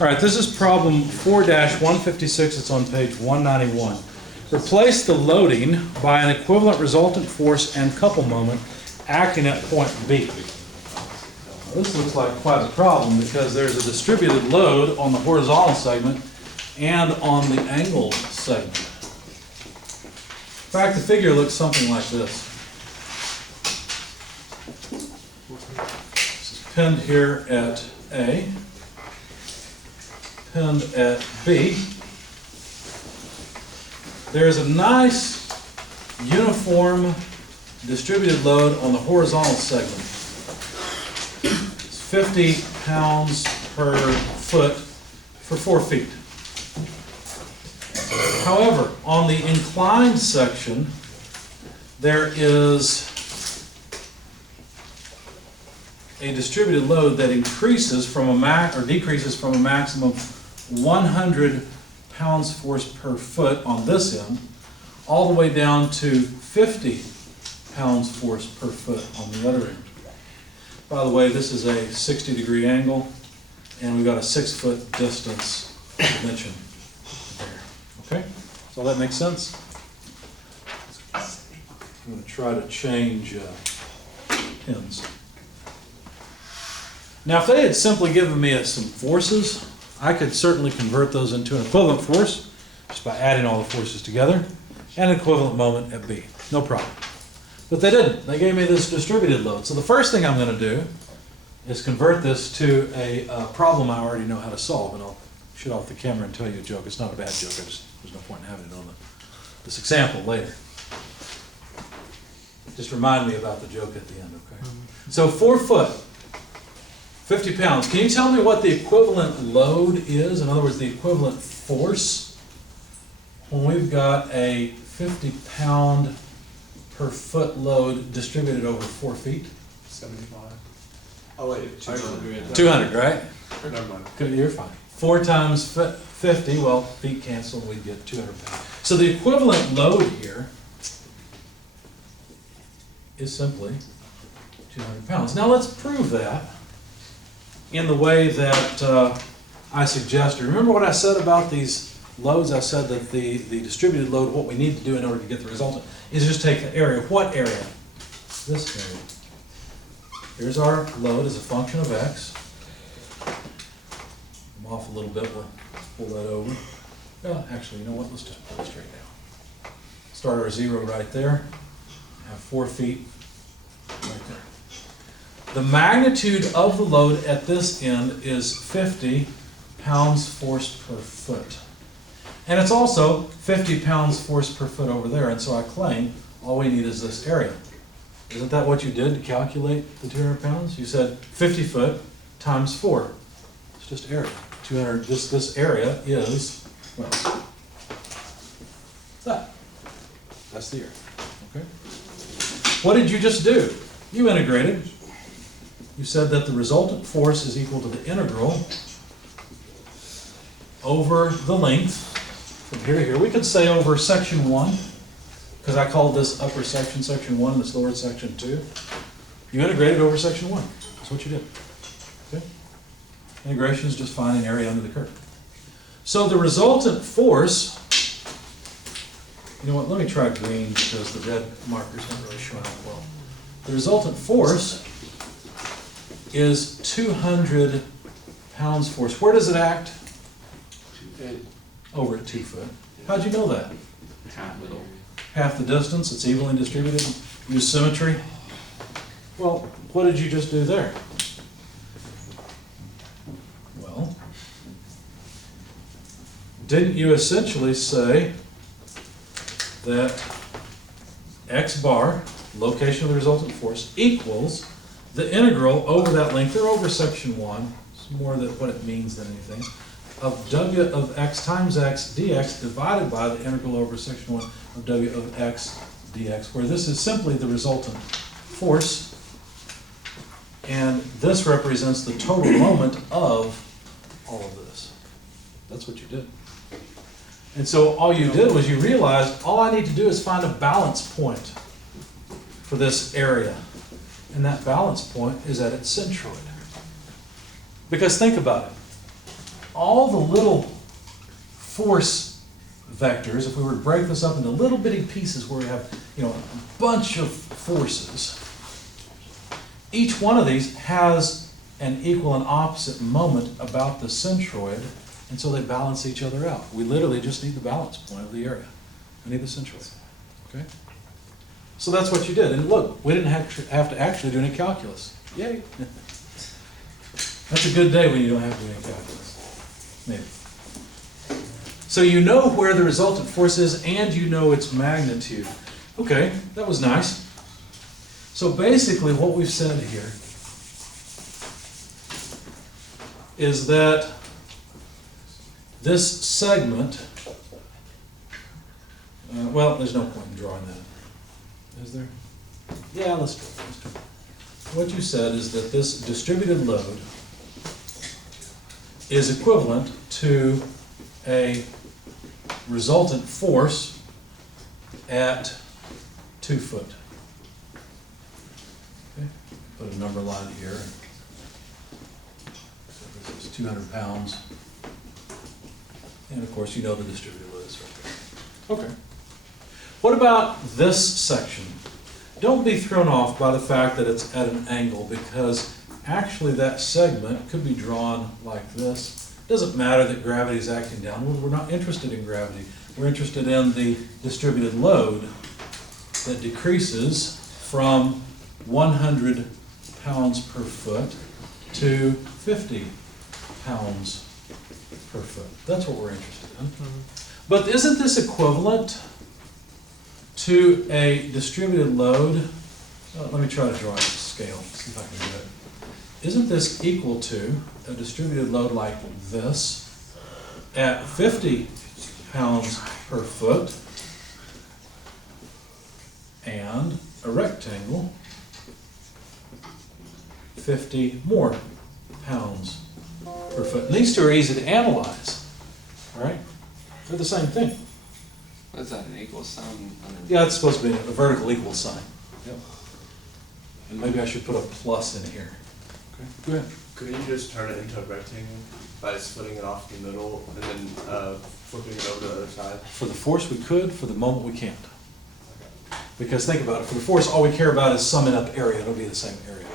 All right, this is problem 4-156. It's on page 191. Replace the loading by an equivalent resultant force and couple moment acting at point B. Now, this looks like quite a problem because there's a distributed load on the horizontal segment and on the angled segment. In fact, the figure looks something like this. This is pinned here at A, pinned at B. There's a nice uniform distributed load on the horizontal segment. It's 50 pounds per foot for 4 feet. However, on the inclined section, there is a distributed load that increases from a decreases from a maximum of 100 pounds force per foot on this end, all the way down to 50 pounds force per foot on the other end. By the way, this is a 60-degree angle, and we've got a 6-foot distance dimension there. Okay? Does all that make sense? I'm going to try to change pins. Now, if they had simply given me some forces, I could certainly convert those into an equivalent force just by adding all the forces together, and an equivalent moment at B. No problem. But they didn't. They gave me this distributed load. So the first thing I'm going to do is convert this to a problem I already know how to solve. And I'll shoot off the camera and tell you a joke. It's not a bad joke. There's no point in having it on this example later. Just remind me about the joke at the end, okay? So 4 foot. 50 pounds. Can you tell me what the equivalent load is? In other words, the equivalent force when we've got a 50-pound per foot load distributed over 4 feet? 75. Oh wait, 200. 200, right? Never mind. Good, you're fine. 4 times 50, well, feet cancel, and we'd get 200 pounds. So the equivalent load here is simply 200 pounds. Now let's prove that in the way that I suggested. Remember what I said about these loads? I said that the distributed load, what we need to do in order to get the resultant, is just take the area. What area? This area. Here's our load as a function of x. I'm off a little bit, we'll pull that over. Well, actually, you know what? Let's just pull it straight down. Start our 0 right there. Have 4 feet right there. The magnitude of the load at this end is 50 pounds force per foot. And it's also 50 pounds force per foot over there, and so I claim all we need is this area. Isn't that what you did to calculate the 200 pounds? You said 50 foot times 4. It's just area. 200, this area is, well, that. That's the area, okay? What did you just do? You integrated. You said that the resultant force is equal to the integral over the length from here to here. We could say over section 1, because I called this upper section, section 1, this lower section 2. You integrated over section 1. That's what you did. Okay? Integration is just finding area under the curve. So the resultant force, you know what, let me try green because the red marker's not really showing up well. The resultant force is 200 pounds force. Where does it act? Over at 2 foot. How'd you know that? Half the distance, it's evenly distributed. Use symmetry. Well, what did you just do there? Well, didn't you essentially say that x bar, location of the resultant force, equals the integral over that length, or over section 1, it's more than what it means than anything, of w of x times x dx divided by the integral over section 1 of w of x dx, where this is simply the resultant force, and this represents the total moment of all of this. That's what you did. And so all you did was you realized all I need to do is find a balance point for this area. And that balance point is at its centroid. Because think about it. all the little force vectors, if we were to break this up into little bitty pieces where we have, a bunch of forces, each one of these has an equal and opposite moment about the centroid, and so they balance each other out. We literally just need the balance point of the area. We need the centroid. Okay? So that's what you did. And look, we didn't have to actually do any calculus. Yay! That's a good day when you don't have to do any calculus. Maybe. So you know where the resultant force is and you know its magnitude. Okay, that was nice. So basically what we've said here is that this segment, well, there's no point in drawing that, is there? Yeah, let's do it. What you said is that this distributed load is equivalent to a resultant force at 2 foot. Okay. Put a number line here. So this is 200 pounds. And of course, you know the distributed load is right there. Okay. What about this section? Don't be thrown off by the fact that it's at an angle, because actually that segment could be drawn like this. It doesn't matter that gravity is acting downward. We're not interested in gravity. We're interested in the distributed load that decreases from 100 pounds per foot to 50 pounds per foot. That's what we're interested in. But isn't this equivalent to a distributed load? Let me try to draw a scale, see if I can do it. Isn't this equal to a distributed load like this at 50 pounds per foot and a rectangle 50 more pounds per foot? And these two are easy to analyze, right? They're the same thing. What's that, an equal sign? Yeah, it's supposed to be a vertical equal sign. Yep. And maybe I should put a plus in here. Okay, go ahead. Couldn't you just turn it into a rectangle by splitting it off the middle and then flipping it over to the other side? For the force we could, for the moment we can't. Because think about it, for the force all we care about is summing up area, it'll be the same area.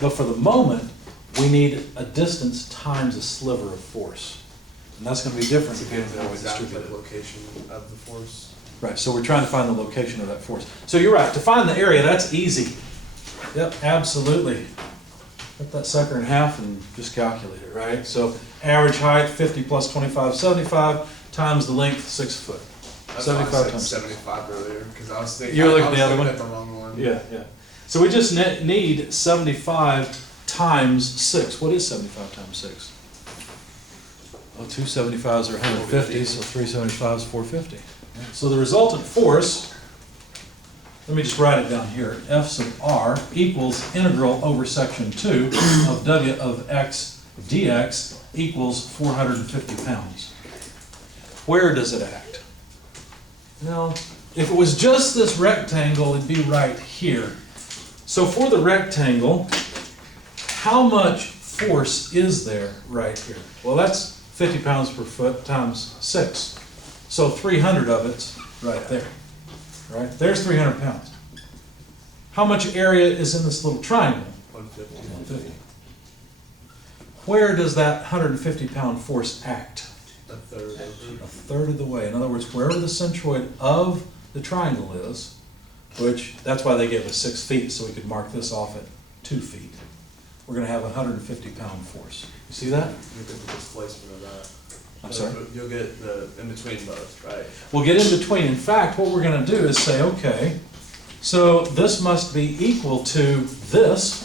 But for the moment, we need a distance times a sliver of force. And that's going to be different depending on how we distribute the it. location of the force. Right, so we're trying to find the location of that force. So you're right, to find the area, that's easy. Yep, absolutely. Cut that sucker in half and just calculate it, right? So average height, 50 plus 25, 75, times the length, 6 foot. That's why I 75 said times 75 earlier, because I was thinking, You were looking I was the other looking one? at the wrong one. Yeah, yeah. So we just need 75 times 6. What is 75 times 6? Oh, 2 75s are 150, so 3 75s is 450. So the resultant force, let me just write it down here, F sub r equals integral over section 2 of W of x dx equals 450 pounds. Where does it act? Well, if it was just this rectangle, it'd be right here. So for the rectangle, how much force is there right here? Well, that's 50 pounds per foot times 6. So 300 of it's right there. Right? There's 300 pounds. How much area is in this little triangle? 150. 150. Where does that 150 pound force act? A third of A third of the way. In other words, wherever the centroid of the triangle is, which that's why they gave us 6 feet, so we could mark this off at 2 feet. We're going to have a 150 pound force. You see that? You get the displacement of that. I'm sorry? You'll get the in between both, right? We'll get in between. In fact, what we're going to do is say, okay, so this must be equal to this.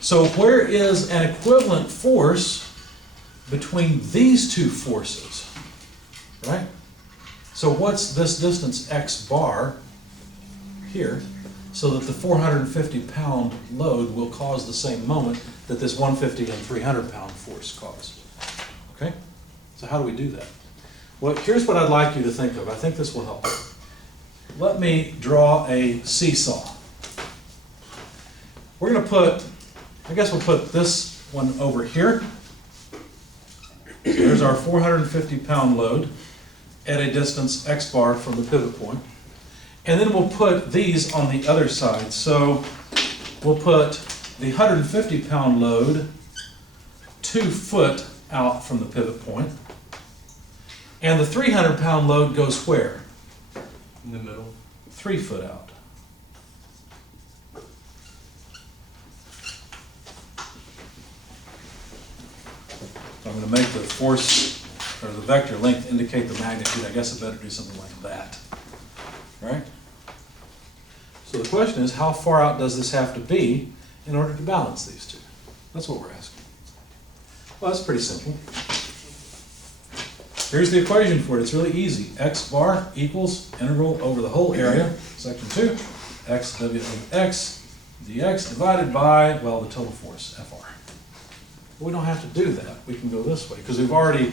So where is an equivalent force between these two forces? Right? So what's this distance x bar here, so that the 450 pound load will cause the same moment that this 150 and 300 pound force cause. Okay? So how do we do that? Well, here's what I'd like you to think of. I think this will help. Let me draw a seesaw. We're going to put, I guess we'll put this one over here. there's our 450-pound load at a distance x bar from the pivot point. And then we'll put these on the other side. So we'll put the 150-pound load 2 foot out from the pivot point. And the 300-pound load goes where? In the middle. 3 foot out. So I'm going to make the force, or the vector length, indicate the magnitude. I guess I better do something like that. Right? So the question is, how far out does this have to be in order to balance these two? That's what we're asking. Well, that's pretty simple. Here's the equation for it. It's really easy. X bar equals integral over the whole area, section 2, x w of x dx divided by, well, the total force, Fr. But we don't have to do that. We can go this way because we've already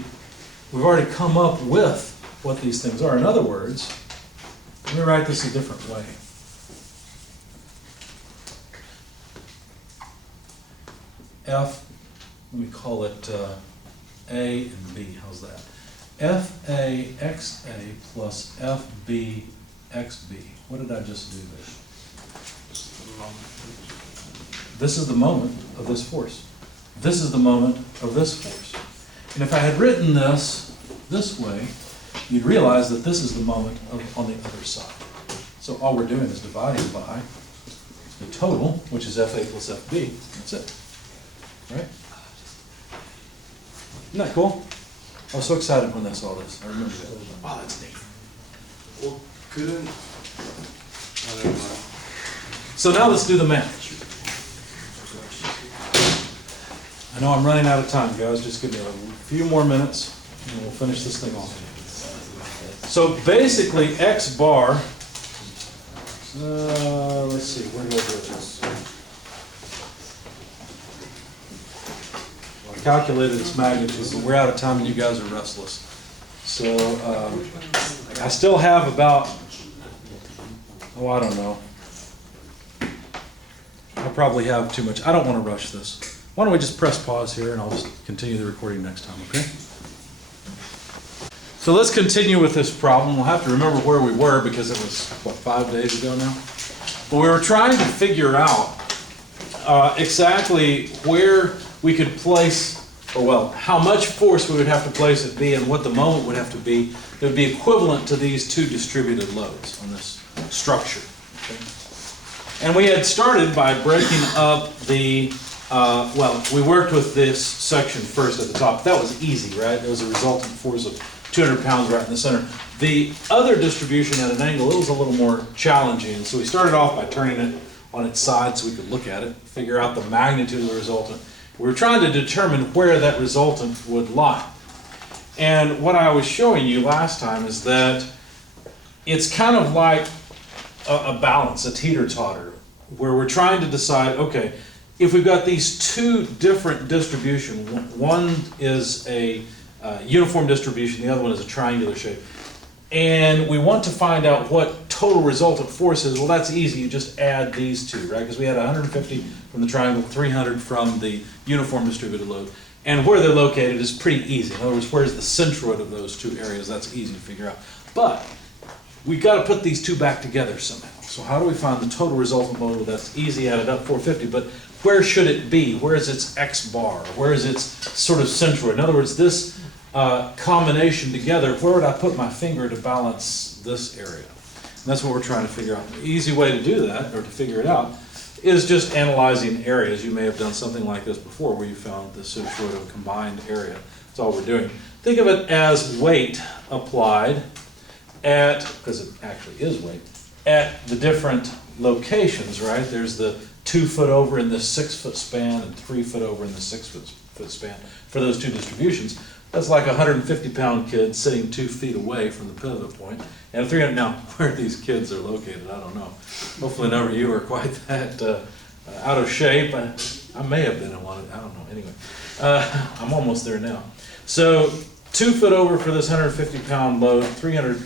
come up with what these things are. In other words, let me write this a different way. F, let me call it A and B. How's that? FA XA plus FB XB. What did I just do there? This is the moment of this force. This is the moment of this force. And if I had written this way, you'd realize that this is the moment on the other side. So all we're doing is dividing by the total, which is FA plus FB. That's it. Right? Isn't that cool? I was so excited when I saw this. I remember that. Wow, that's neat. Well, couldn't. Oh, never mind. So now let's do the math. I know I'm running out of time, guys. Just give me a few more minutes and we'll finish this thing off. So basically, X bar, let's see, where do I go with this? Well, I calculated its magnitude, but we're out of time and you guys are restless. So I still have about, oh, I don't know. I probably have too much. I don't want to rush this. Why don't we just press pause here and I'll just continue the recording next time, okay? So let's continue with this problem. We'll have to remember where we were because it was, what, 5 days ago now? But we were trying to figure out exactly where we could place, or well, how much force we would have to place at B and what the moment would have to be that would be equivalent to these two distributed loads on this structure. Okay? And we had started by breaking up the well, we worked with this section first at the top. That was easy, right? There was a resultant force of 200 pounds right in the center. The other distribution at an angle, it was a little more challenging. So we started off by turning it on its side so we could look at it, figure out the magnitude of the resultant. We were trying to determine where that resultant would lie. And what I was showing you last time is that it's kind of like a balance, a teeter-totter, where we're trying to decide, okay, if we've got these two different distributions, one is a uniform distribution, the other one is a triangular shape, and we want to find out what total resultant force is, well, that's easy. You just add these two, right? Because we had 150 from the triangle, 300 from the uniform distributed load, and where they're located is pretty easy. In other words, where's the centroid of those two areas? That's easy to figure out. But we've got to put these two back together somehow. So how do we find the total resultant load? Well, that's easy, added up, 450, but where should it be? Where is its X bar? Where is its sort of centroid? In other words, this combination together, where would I put my finger to balance this area? And that's what we're trying to figure out. The easy way to do that, or to figure it out, is just analyzing areas. You may have done something like this before where you found the centroid of a combined area. That's all we're doing. Think of it as weight applied at, because it actually is weight, at the different locations, right? There's the 2 foot over in this 6 foot span and 3 foot over in the 6 foot span for those two distributions. That's like a 150 pound kid sitting 2 feet away from the pivot point. And 300, now where these kids are located, I don't know. Hopefully none of you are quite that out of shape. I may have been in one, I don't know, anyway. I'm almost there now. So 2 foot over for this 150 pound load, 300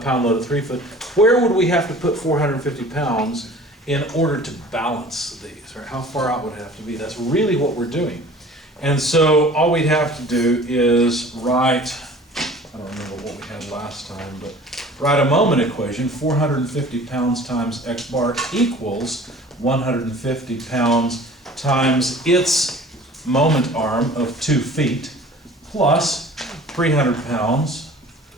pound load at 3 foot. Where would we have to put 450 pounds in order to balance these, right? How far out would it have to be? That's really what we're doing. And so all we'd have to do is write, I don't remember what we had last time, but write a moment equation, 450 pounds times x bar equals 150 pounds times its moment arm of 2 feet plus 300 pounds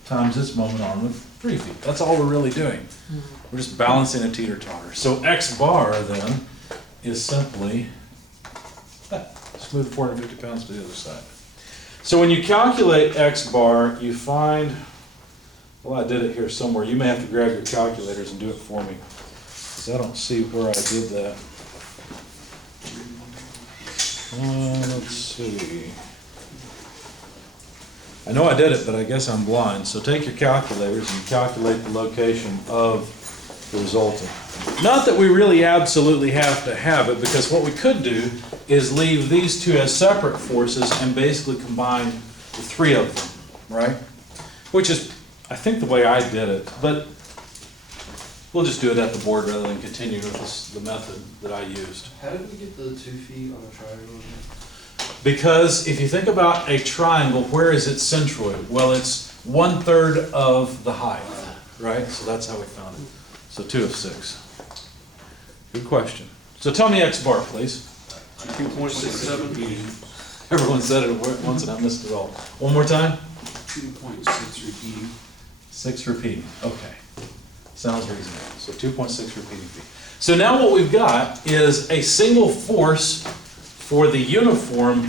times its moment arm of 3 feet. That's all we're really doing. We're just balancing a teeter-totter. So x bar then is simply that. Just move 450 pounds to the other side. So when you calculate x bar, you find, well, I did it here somewhere. You may have to grab your calculators and do it for me, because I don't see where I did that. Let's see. I know I did it, but I guess I'm blind. So take your calculators and calculate the location of the resultant. Not that we really absolutely have to have it, because what we could do is leave these two as separate forces and basically combine the 3 of them, right? Which is, I think, the way I did it, but we'll just do it at the board rather than continue with the method that I used. How did we get the 2 feet on the triangle? Because if you think about a triangle, where is its centroid? Well, it's 1/3 of the height, right? So that's how we found it. So 2 of 6. Good question. So tell me x bar, please. 2.67. Everyone said it once and I missed it all. One more time? 2.6 repeating. 6 repeating. Okay. Sounds reasonable. So 2.6 repeating feet. So now what we've got is a single force for the uniform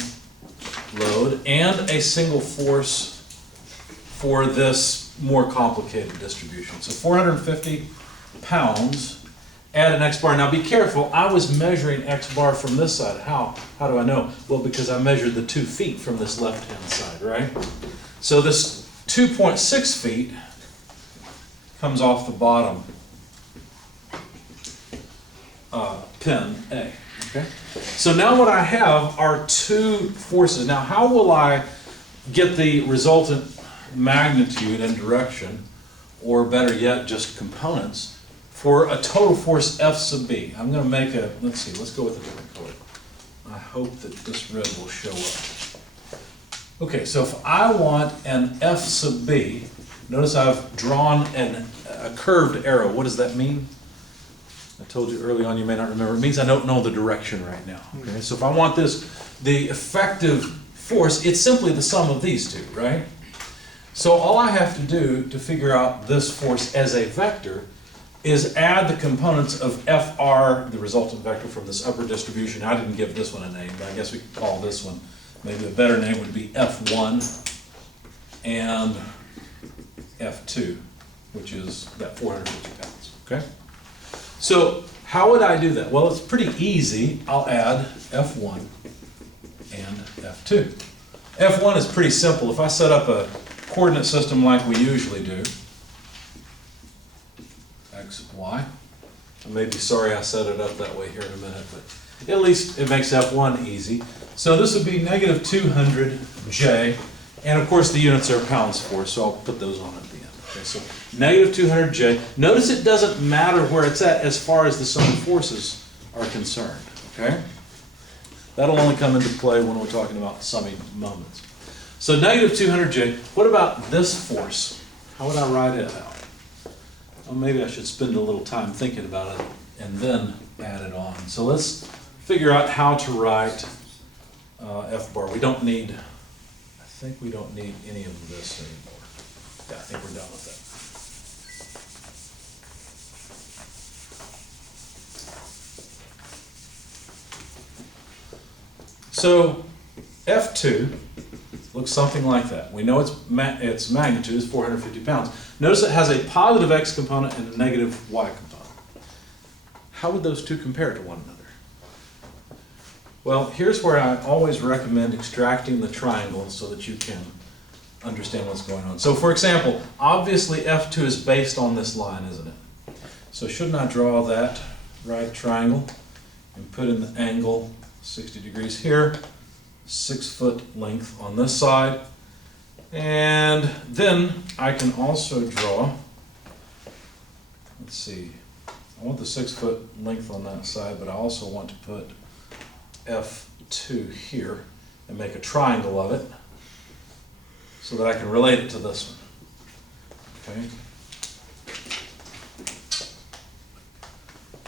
load and a single force for this more complicated distribution. So 450 pounds, add an x bar. Now be careful, I was measuring x bar from this side. How do I know? Well, because I measured the 2 feet from this left-hand side, right? So this 2.6 feet comes off the bottom pin A, okay? So now what I have are 2 forces. Now how will I get the resultant magnitude and direction, or better yet, just components, for a total force F sub B? I'm going to make a, let's see, let's go with a different color. I hope that this red will show up. Okay, so if I want an F sub B, notice I've drawn a curved arrow. What does that mean? I told you early on, you may not remember. It means I don't know the direction right now. Okay, so if I want this, the effective force, it's simply the sum of these two, right? So all I have to do to figure out this force as a vector is add the components of FR, the resultant vector from this upper distribution. I didn't give this one a name, but I guess we could call this one, maybe a better name would be F1 and F2, which is that 450 pounds, okay? So how would I do that? Well, it's pretty easy. I'll add F1 and F2. F1 is pretty simple. If I set up a coordinate system like we usually do, X, Y. I may be sorry I set it up that way here in a minute, but at least it makes F1 easy. So this would be negative 200 J, and of course the units are pounds for, so I'll put those on at the end. Okay, so negative 200 J. Notice it doesn't matter where it's at as far as the sum of forces are concerned. Okay? That'll only come into play when we're talking about summing moments. So negative 200 J. What about this force? How would I write it out? Well, maybe I should spend a little time thinking about it and then add it on. So let's figure out how to write F bar. We don't need, I think we don't need any of this anymore. Yeah, I think we're done with that. So F2 looks something like that. We know its magnitude is 450 pounds. Notice it has a positive x component and a negative y component. How would those two compare to one another? Well, here's where I always recommend extracting the triangle so that you can understand what's going on. So for example, obviously F2 is based on this line, isn't it? So shouldn't I draw that right triangle and put in the angle 60 degrees here, 6 foot length on this side, and then I can also draw, let's see, I want the 6 foot length on that side, but I also want to put F2 here, and make a triangle of it so that I can relate it to this one. Okay?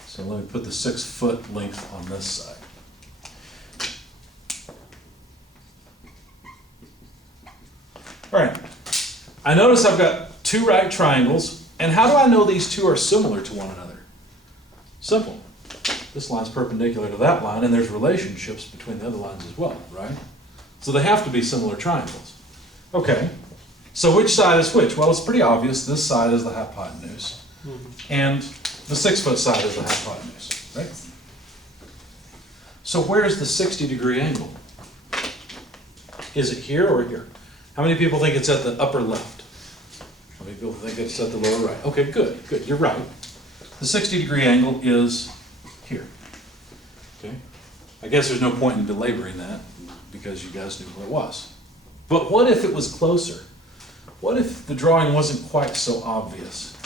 So let me put the 6 foot length on this side. All right, I notice I've got 2 right triangles, and how do I know these 2 are similar to one another? Simple. This line's perpendicular to that line, and there's relationships between the other lines as well, right? So they have to be similar triangles. Okay, so which side is which? Well, it's pretty obvious. This side is the hypotenuse, and the 6 foot side is the hypotenuse, right? So where's the 60-degree angle? Is it here or here? How many people think it's at the upper left? How many people think it's at the lower right? Okay, good, good, you're right. The 60-degree angle is here. Okay? I guess there's no point in belaboring that because you guys knew where it was. But what if it was closer? What if the drawing wasn't quite so obvious?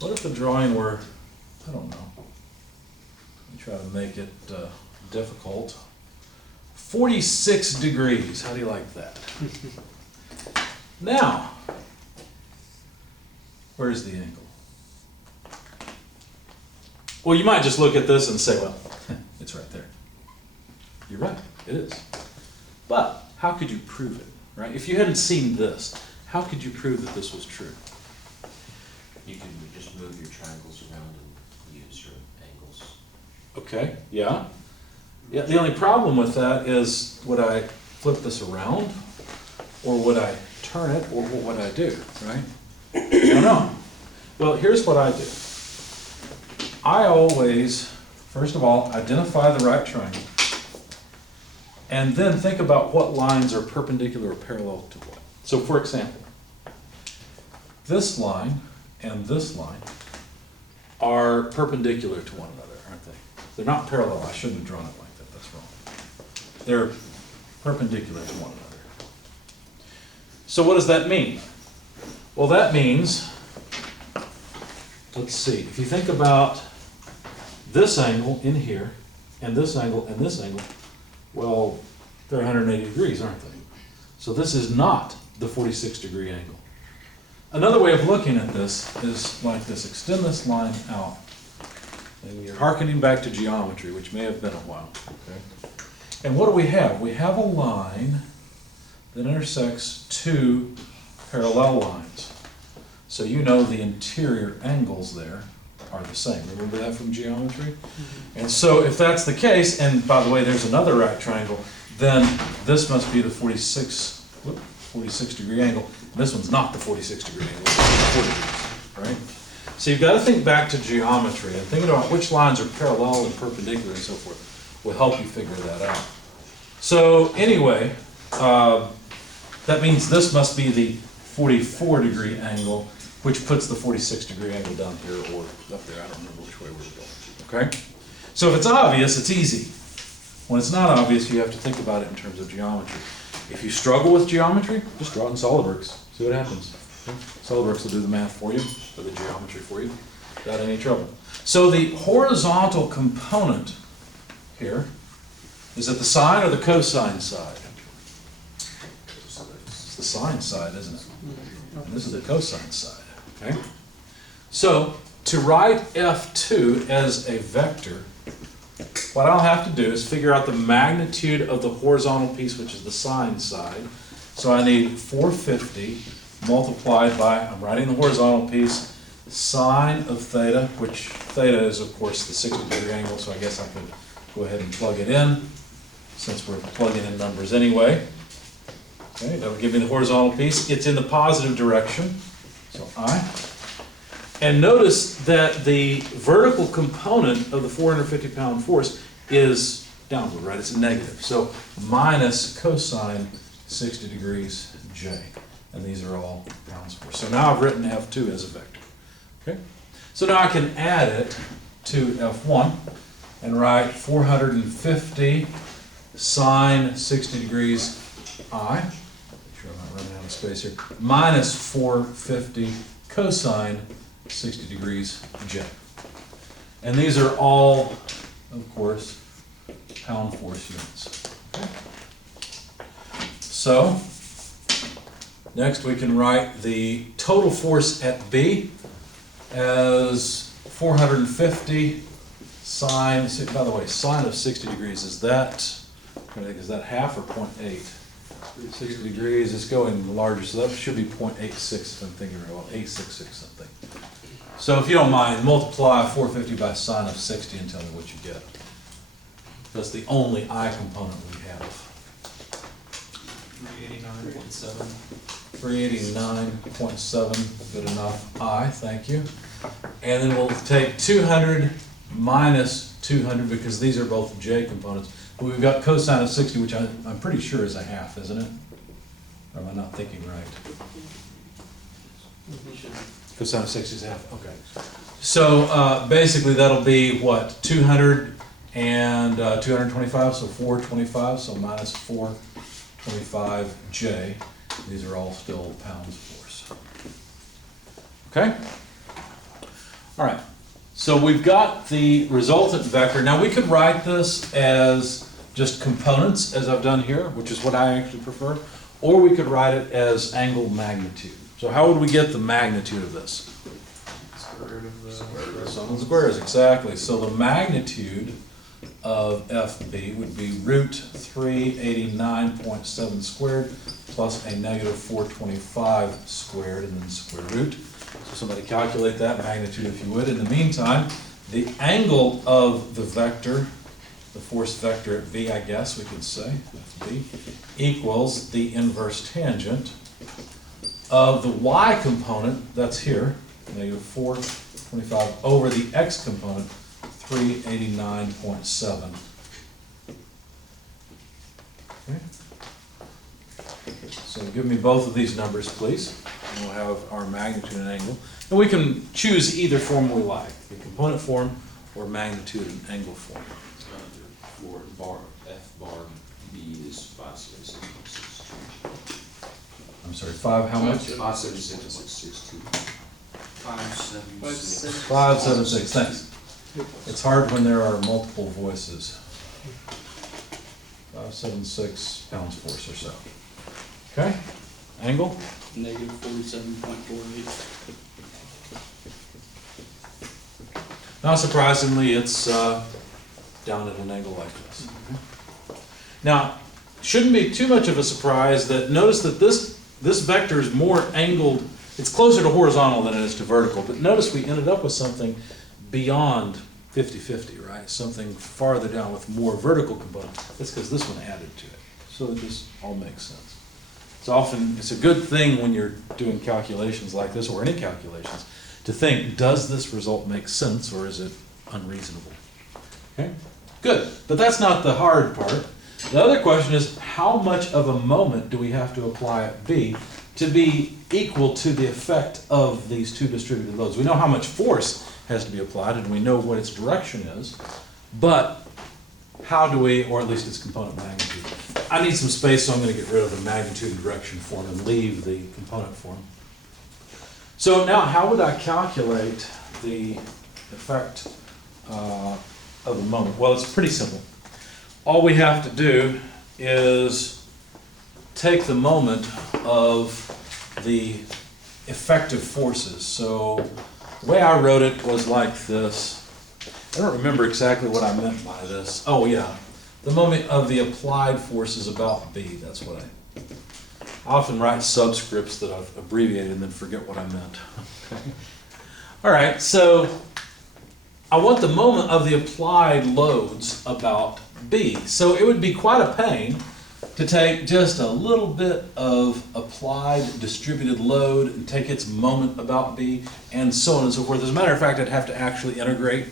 What if the drawing were, I don't know, let me try to make it difficult. 46 degrees, how do you like that? Now, where's the angle? Well, you might just look at this and say, well, it's right there. You're right, it is. But how could you prove it, right? If you hadn't seen this, how could you prove that this was true? You can just move your triangles around and use your angles. Okay, yeah. Yeah, the only problem with that is, would I flip this around? Or would I turn it? Or what would I do, right? I don't know. Well, here's what I do. I always, first of all, identify the right triangle, and then think about what lines are perpendicular or parallel to what. So for example, this line and this line are perpendicular to one another, aren't they? They're not parallel. I shouldn't have drawn it like that. That's wrong. They're perpendicular to one another. So what does that mean? Well, that means, let's see, if you think about this angle in here, and this angle, and this angle, well, they're 180 degrees, aren't they? So this is not the 46-degree angle. Another way of looking at this is like this. Extend this line out. And you're hearkening back to geometry, which may have been a while. Okay? And what do we have? We have a line that intersects 2 parallel lines. So you know the interior angles there are the same. Remember that from geometry? And so if that's the case, and by the way, there's another right triangle, then this must be the 46-degree angle. This one's not the 46-degree angle, it's the 40 degrees, right? So you've got to think back to geometry, and thinking about which lines are parallel and perpendicular and so forth will help you figure that out. So anyway, that means this must be the 44-degree angle, which puts the 46-degree angle down here or up there. I don't remember which way we're going. Okay? So if it's obvious, it's easy. When it's not obvious, you have to think about it in terms of geometry. If you struggle with geometry, just draw it in SolidWorks. See what happens. Okay? SolidWorks will do the math for you, or the geometry for you, without any trouble. So the horizontal component here is it the sine or the cosine side? It's the sine side, isn't it? And this is the cosine side. Okay? So to write F2 as a vector, what I'll have to do is figure out the magnitude of the horizontal piece, which is the sine side. So I need 450 multiplied by, I'm writing the horizontal piece, sine of theta, which theta is of course the 60-degree angle, so I guess I could go ahead and plug it in, since we're plugging in numbers anyway. Okay, that would give me the horizontal piece. It's in the positive direction, so I. And notice that the vertical component of the 450-pound force is downward, right? It's a negative. So minus cosine 60 degrees J. And these are all pounds force. So now I've written F2 as a vector. Okay? So now I can add it to F1 and write 450 sine 60 degrees I. Make sure I'm not running out of space here. Minus 450 cosine 60 degrees J. And these are all, of course, pound force units. Okay? So, next we can write the total force at B as 450 sine, by the way, sine of 60 degrees, is that, I think, is that half or 0.8? 60 degrees, it's going larger, so that should be 0.86 if I'm thinking right, well, 866 something. So if you don't mind, multiply 450 by sine of 60 and tell me what you get. That's the only I component we have. 389.7. 389.7, good enough. I, thank you. And then we'll take 200 minus 200 because these are both J components. But we've got cosine of 60, which I'm pretty sure is a half, isn't it? Or am I not thinking right? Cosine of 60 is a half, okay. So basically that'll be what, 200 and 225, so 425, so minus 425 J. These are all still pounds force. Okay? All right. So we've got the resultant vector. Now we could write this as just components, as I've done here, which is what I actually prefer, or we could write it as angle magnitude. So how would we get the magnitude of this? Square root of the Sum of the squares, exactly. So the magnitude of FB would be root 389.7 squared plus a negative 425 squared and then square root. So somebody calculate that magnitude if you would. In the meantime, the angle of the vector, the force vector at V, I guess we could say, FB, equals the inverse tangent of the y component, that's here, negative 425, over the x component, 389.7. Okay. So give me both of these numbers, please, and we'll have our magnitude and angle. And we can choose either form we like, the component form or magnitude and angle form. For bar, F bar B is 576.62. I'm sorry, 5 how much? 576.62. 576. 576, thanks. It's hard when there are multiple voices. 576 pounds force or so. Okay, angle? Negative 47.48. Not surprisingly, it's down at an angle like this. Now, shouldn't be too much of a surprise that notice that this vector is more angled, it's closer to horizontal than it is to vertical, but notice we ended up with something beyond 50-50, right? Something farther down with more vertical component. That's because this one added to it. So that this all makes sense. It's a good thing when you're doing calculations like this, or any calculations, to think, does this result make sense or is it unreasonable? Okay, good. But that's not the hard part. The other question is, how much of a moment do we have to apply at B to be equal to the effect of these two distributed loads? We know how much force has to be applied, and we know what its direction is, but how do we, or at least its component magnitude? I need some space, so I'm going to get rid of the magnitude and direction form and leave the component form. So now, how would I calculate the effect of the moment? Well, it's pretty simple. All we have to do is take the moment of the effective forces. So the way I wrote it was like this. I don't remember exactly what I meant by this. Oh yeah, the moment of the applied force is about B. That's what I often write subscripts that I've abbreviated and then forget what I meant. Okay. All right, so I want the moment of the applied loads about B. So it would be quite a pain to take just a little bit of applied distributed load and take its moment about B and so on and so forth. As a matter of fact, I'd have to actually integrate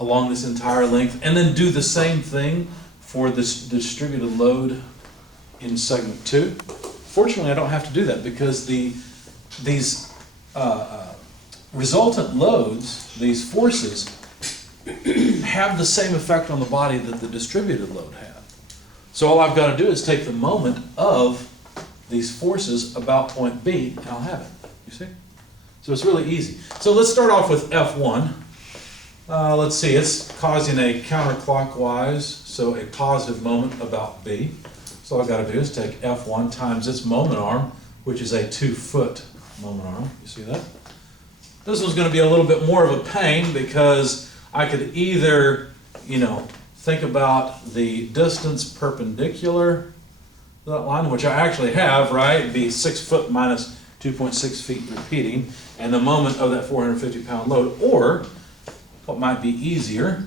along this entire length and then do the same thing for this distributed load in segment 2. Fortunately, I don't have to do that because these resultant loads, these forces, have the same effect on the body that the distributed load had. So all I've got to do is take the moment of these forces about point B, and I'll have it. You see? So it's really easy. So let's start off with F1. Let's see, it's causing a counterclockwise, so a positive moment about B. So all I gotta do is take F1 times its moment arm, which is a 2-foot moment arm. You see that? This one's gonna be a little bit more of a pain because I could either, think about the distance perpendicular to that line, which I actually have, right? It'd be 6 foot minus 2.6 feet repeating, and the moment of that 450-pound load. Or, what might be easier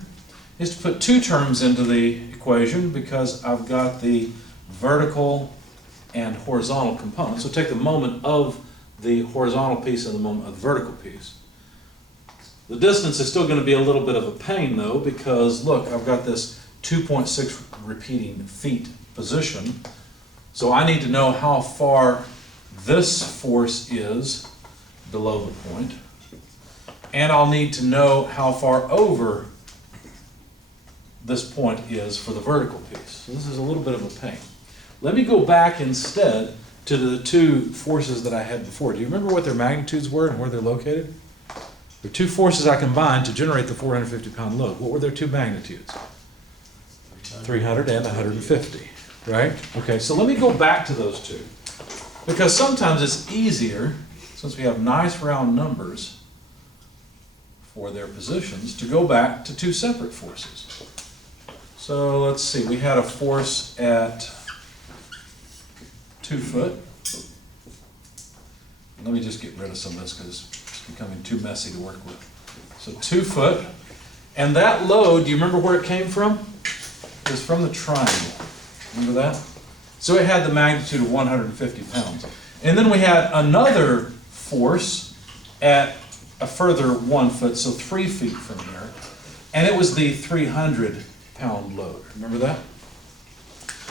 is to put two terms into the equation because I've got the vertical and horizontal components. So take the moment of the horizontal piece and the moment of the vertical piece. The distance is still going to be a little bit of a pain though, because look, I've got this 2.6 repeating feet position. So I need to know how far this force is below the point. And I'll need to know how far over this point is for the vertical piece. So this is a little bit of a pain. Let me go back instead to the two forces that I had before. Do you remember what their magnitudes were and where they're located? The two forces I combined to generate the 450-pound load. What were their two magnitudes? 300 and 150, right? Okay, so let me go back to those two. Because sometimes it's easier, since we have nice round numbers for their positions, to go back to two separate forces. So let's see, we had a force at 2 foot. Let me just get rid of some of this because it's becoming too messy to work with. So 2 foot, and that load, do you remember where it came from? It was from the triangle. Remember that? So it had the magnitude of 150 pounds. And then we had another force at a further 1 foot, so 3 feet from here. And it was the 300-pound load. Remember that?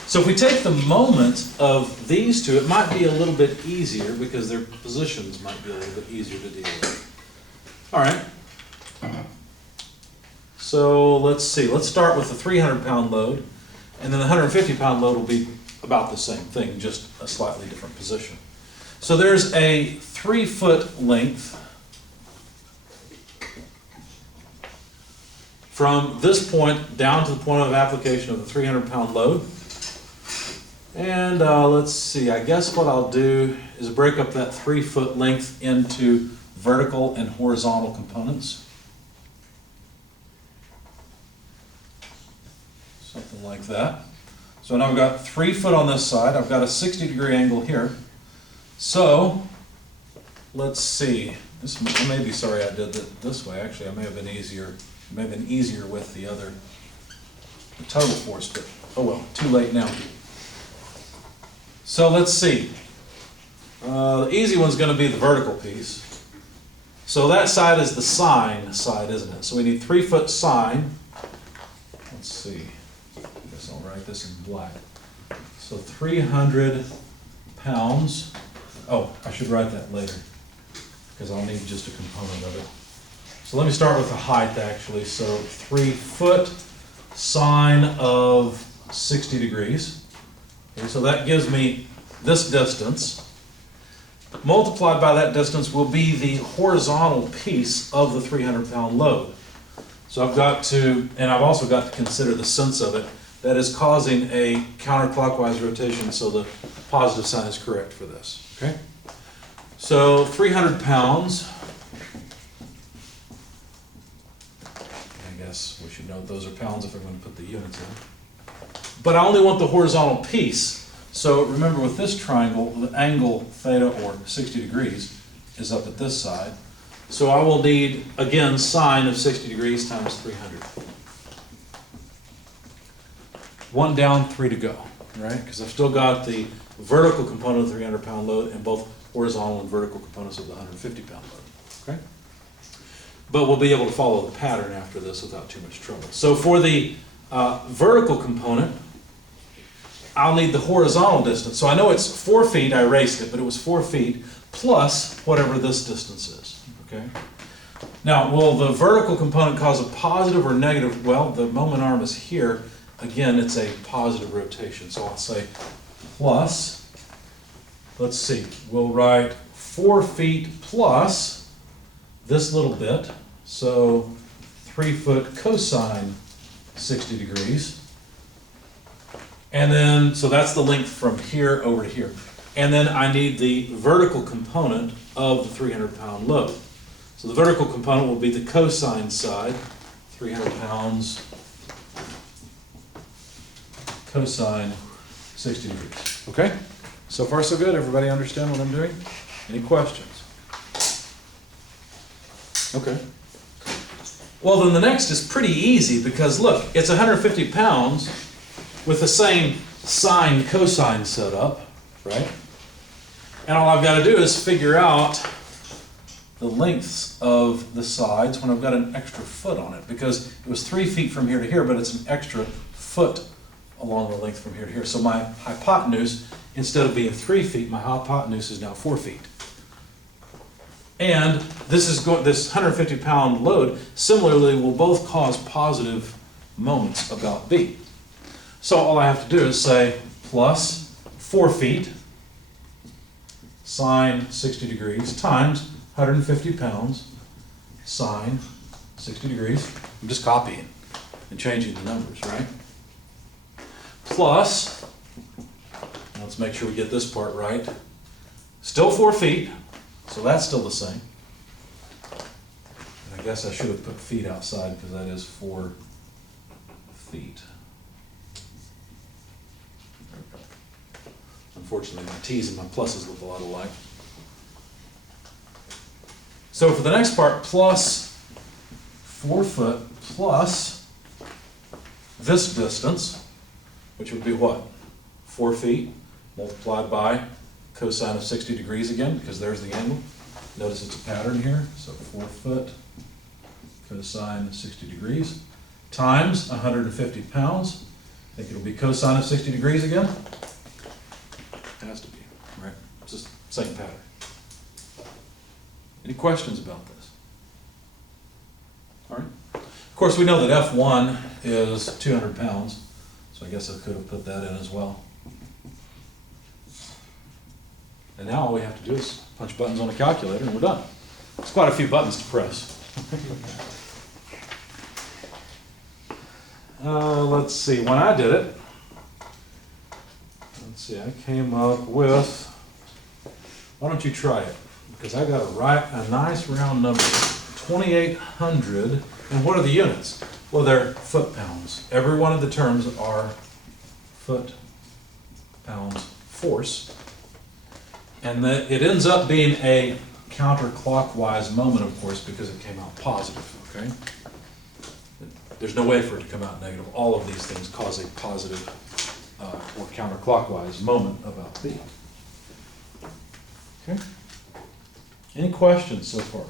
So if we take the moment of these two, it might be a little bit easier because their positions might be a little bit easier to deal with. All right. So let's see. Let's start with the 300-pound load, and then the 150-pound load will be about the same thing, just a slightly different position. So there's a 3-foot length from this point down to the point of application of the 300-pound load. And let's see, I guess what I'll do is break up that 3-foot length into vertical and horizontal components. Something like that. So now I've got 3 foot on this side. I've got a 60-degree angle here. So let's see. I may be sorry I did it this way. Actually, I may have been easier. It may have been easier with the total force, but oh well, too late now. So let's see. The easy one's going to be the vertical piece. So that side is the sine side, isn't it? So we need 3 foot sine. Let's see. I guess I'll write this in black. So 300 pounds. Oh, I should write that later because I'll need just a component of it. So let me start with the height actually. So 3 foot sine of 60 degrees. Okay, so that gives me this distance. Multiplied by that distance will be the horizontal piece of the 300-pound load. So I've got to, and I've also got to consider the sense of it, that is causing a counterclockwise rotation, so the positive sign is correct for this. Okay? So 300 pounds. I guess we should note those are pounds if I'm going to put the units in. But I only want the horizontal piece. So remember with this triangle, the angle theta, or 60 degrees, is up at this side. So I will need, again, sine of 60 degrees times 300. 1 down, 3 to go, right? Because I've still got the vertical component of the 300-pound load and both horizontal and vertical components of the 150-pound load, okay? But we'll be able to follow the pattern after this without too much trouble. So for the vertical component, I'll need the horizontal distance. So I know it's 4 feet, I erased it, but it was 4 feet plus whatever this distance is, okay? Now, will the vertical component cause a positive or negative? Well, the moment arm is here. Again, it's a positive rotation. So I'll say plus, let's see, we'll write 4 feet plus this little bit. So 3 foot cosine 60 degrees. And then, so that's the length from here over to here. And then I need the vertical component of the 300-pound load. So the vertical component will be the cosine side, 300 pounds, cosine 60 degrees. Okay? So far so good. Everybody understand what I'm doing? Any questions? Okay. Well, then the next is pretty easy because look, it's 150 pounds with the same sine cosine setup, right? And all I've got to do is figure out the lengths of the sides when I've got an extra foot on it, because it was 3 feet from here to here, but it's an extra foot along the length from here to here. So my hypotenuse, instead of being 3 feet, my hypotenuse is now 4 feet. And this 150-pound load similarly will both cause positive moments about B. So all I have to do is say plus 4 feet sine 60 degrees times 150 pounds sine 60 degrees. I'm just copying and changing the numbers, right? Plus, let's make sure we get this part right, still 4 feet, so that's still the same. And I guess I should have put feet outside because that is 4 feet. Unfortunately, my T's and my pluses look a lot alike. So for the next part, plus 4 foot plus this distance, which would be what? 4 feet multiplied by cosine of 60 degrees again, because there's the angle. Notice it's a pattern here. So 4 foot cosine 60 degrees times 150 pounds. I think it'll be cosine of 60 degrees again. It has to be, right? It's just the same pattern. Any questions about this? All right. Of course, we know that F1 is 200 pounds, so I guess I could have put that in as well. And now all we have to do is punch buttons on a calculator and we're done. It's quite a few buttons to press. Let's see, when I did it, I came up with, why don't you try it? Because I got a nice round number, 2,800. And what are the units? Well, they're foot pounds. Every one of the terms are foot pounds force. And that it ends up being a counterclockwise moment, of course, because it came out positive, okay? There's no way for it to come out negative. All of these things cause a positive or counterclockwise moment about B. Okay? Any questions so far?